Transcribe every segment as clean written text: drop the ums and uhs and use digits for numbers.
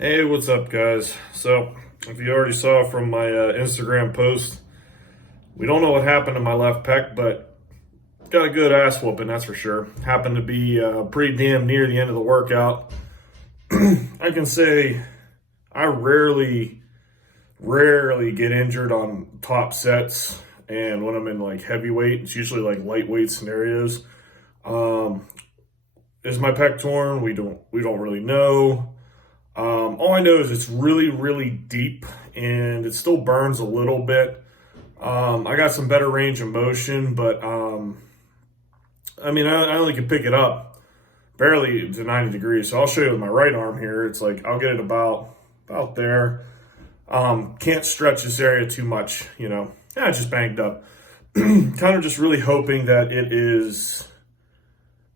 Hey, what's up, guys? So, if you already saw from my Instagram post, we don't know what happened to my left pec, but got a good ass whooping, that's for sure. Happened to be pretty damn near the end of the workout. I can say I rarely get injured on top sets, and when I'm in like heavyweight, it's usually like lightweight scenarios. Um, is my pec torn? We don't really know. All I know is it's really deep and it still burns a little bit. I got some better range of motion, but I mean, I only can pick it up barely to 90 degrees. So I'll show you with my right arm here. It's like I'll get it about there. Can't stretch this area too much, you know. Yeah, it's just banged up. Kind of just really hoping that it is,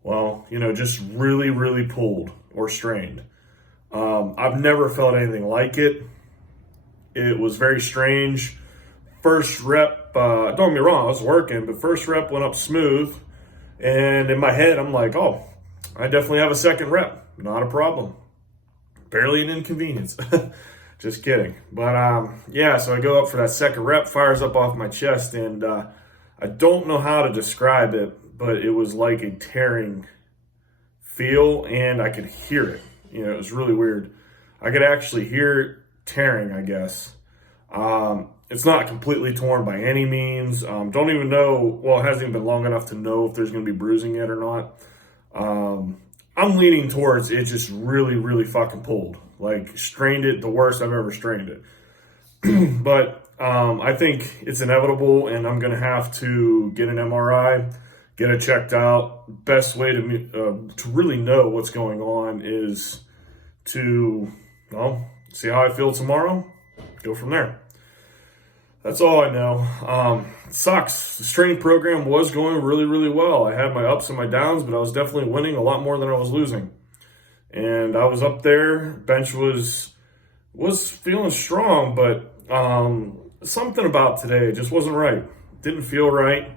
well, you know, just really pulled or strained. I've never felt anything like it. It was very strange. First rep, don't get me wrong, I was working, but first rep went up smooth. And in my head, I'm like, oh, I definitely have a second rep. Not a problem. Barely an inconvenience. Just kidding. But yeah, so I go up for that second rep, fires up off my chest, and I don't know how to describe it, but it was like a tearing feel, and I could hear it. You know, it was really weird. I could actually hear it tearing, I guess. It's not completely torn by any means. Don't even know, well, it hasn't even been long enough to know if there's going to be bruising yet or not. I'm leaning towards it just really fucking pulled. Like, strained it the worst I've ever strained it. But I think it's inevitable, and I'm going to have to get an MRI, get it checked out. Best way to really know what's going on is to, well, see how I feel tomorrow, go from there. That's all I know. It sucks. The training program was going really well. I had my ups and my downs, but I was definitely winning a lot more than I was losing. And I was up there. Bench was feeling strong, but something about today just wasn't right. Didn't feel right.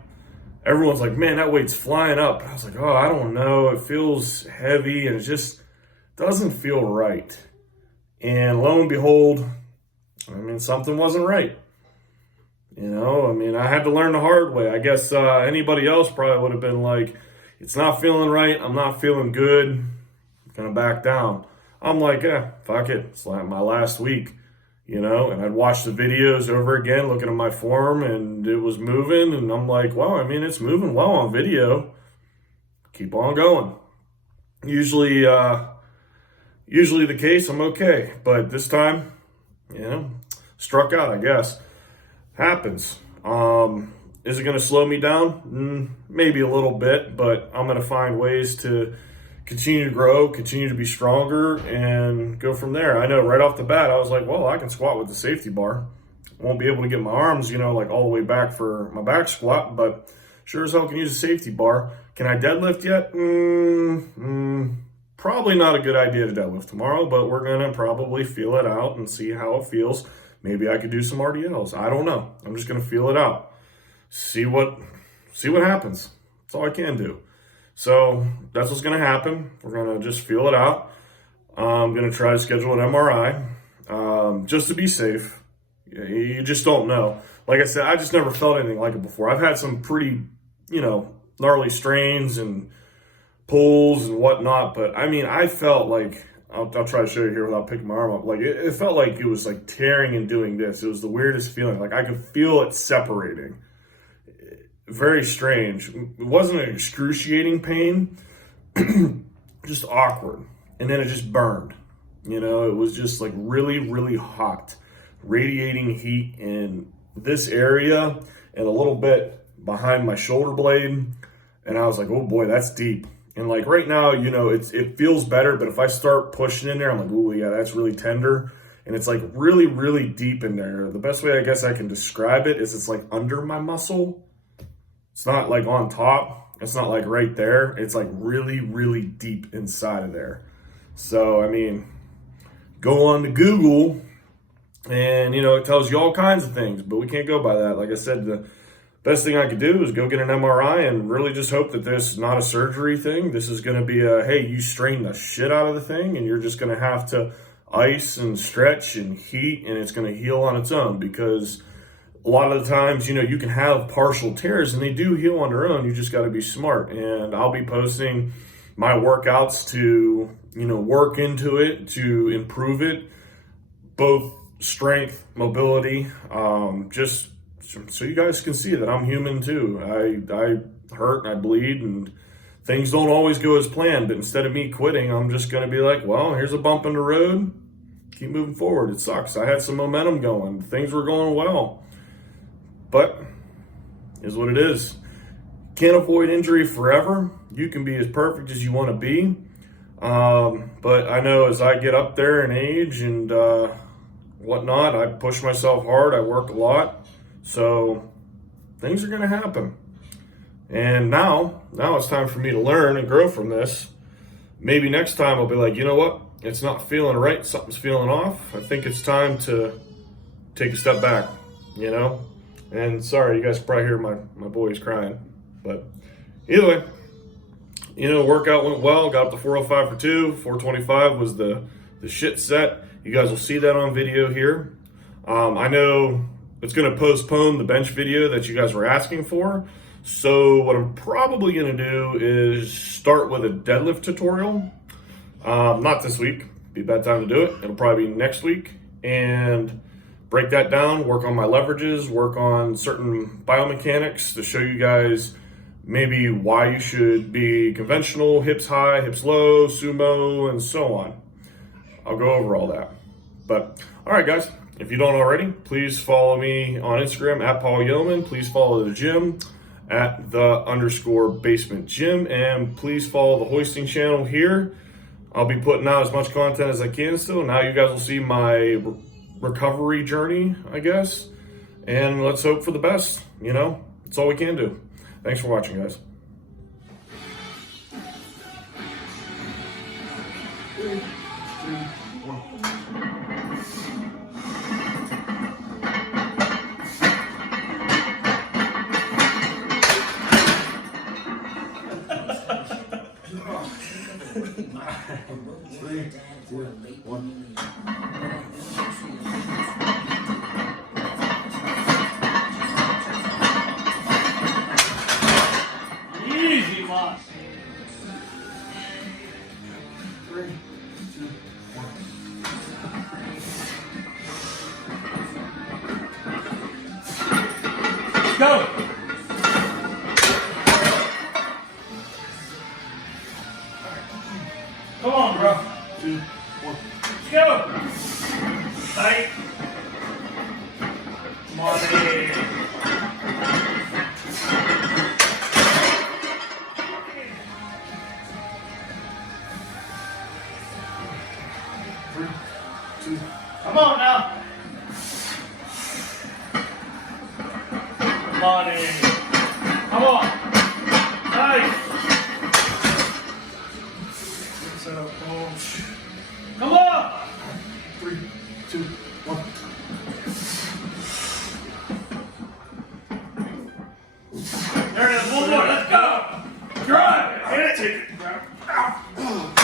Everyone's like, man, that weight's flying up. I was like, oh, I don't know. It feels heavy and it just doesn't feel right. And lo and behold, I mean, something wasn't right. You know, I mean, I had to learn the hard way. I guess anybody else probably would have been like, it's not feeling right. I'm not feeling good. I'm going to back down. I'm like, fuck it. It's like my last week, you know, and I'd watch the videos over again, looking at my form, and it was moving. And I'm like, well, I mean, it's moving well on video. Keep on going. Usually the case, I'm okay. But this time, you know, struck out, I guess. Happens. Is it going to slow me down? Maybe a little bit, but I'm going to find ways to continue to grow, continue to be stronger, and go from there. I know right off the bat, I was like, well, I can squat with the safety bar. Won't be able to get my arms, you know, like all the way back for my back squat, but sure as hell can use a safety bar. Can I deadlift yet? Probably not a good idea to deadlift tomorrow, but we're going to probably feel it out and see how it feels. Maybe I could do some RDLs. I don't know. I'm just going to feel it out. See what happens. That's all I can do. So that's what's going to happen. We're going to just feel it out. I'm going to try to schedule an MRI just to be safe. You just don't know. Like I said, I just never felt anything like it before. I've had some pretty, you know, gnarly strains and pulls and whatnot. But I mean, I felt like, I'll try to show you here without picking my arm up. Like it felt like it was like tearing and doing this. It was the weirdest feeling. Like I could feel it separating. Very strange. It wasn't an excruciating pain, just awkward. And then it just burned. You know, it was just like really hot, radiating heat in this area and a little bit behind my shoulder blade. And I was like, oh boy, that's deep. And like right now, you know, it feels better, but if I start pushing in there, I'm like, oh yeah, that's really tender. And it's like really deep in there. The best way I guess I can describe it is it's like under my muscle. It's not like on top. It's not like right there. It's like really deep inside of there. So, I mean, go on to Google and, you know, it tells you all kinds of things, but we can't go by that. Like I said, the best thing I could do is go get an MRI and really just hope that this is not a surgery thing. This is going to be a, hey, you strained the shit out of the thing and you're just going to have to ice and stretch and heat, and it's going to heal on its own, because a lot of the times, you can have partial tears and they do heal on their own. You just got to be smart. And I'll be posting my workouts to, work into it, to improve it, both strength, mobility, just so you guys can see that I'm human too. I hurt, I bleed, and things don't always go as planned. But instead of me quitting, I'm just going to be like, well, here's a bump in the road. Keep moving forward. It sucks. I had some momentum going. Things were going well. But is what it is. Can't avoid injury forever. You can be as perfect as you want to be. But I know as I get up there in age and whatnot, I push myself hard. I work a lot. So things are going to happen. And now it's time for me to learn and grow from this. Maybe next time I'll be like, you know what? It's not feeling right. Something's feeling off. I think it's time to take a step back, And sorry, you guys can probably hear my boys crying. But either way, workout went well. Got up to 405 for 2. 425 was the shit set. You guys will see that on video here. I know it's going to postpone the bench video that you guys were asking for. So what I'm probably going to do is start with a deadlift tutorial. Not this week. Be a bad time to do it. It'll probably be next week. And break that down, work on my leverages, work on certain biomechanics to show you guys maybe why you should be conventional, hips high, hips low, sumo, and so on. I'll go over all that. But, all right, guys, if you don't already, please follow me on Instagram at Paul Yeoman. Please follow the gym at _basement gym. And please follow the hoisting channel here. I'll be putting out as much content as I can still. Now you guys will see my recovery journey, I guess. And let's hope for the best. That's all we can do. Thanks for watching, guys. 3, 2, 1. Easy, Moss. 3, 2, 1. Go. Come on, bro. 2, 1. Let's go. Tight. Come on, baby. 3, 2. Come on now. Come on in. Come on. Nice. Set up, coach. Come on. 3, 2, 1. There it is. One more. Let's go. Drive it. Hit it. Take it.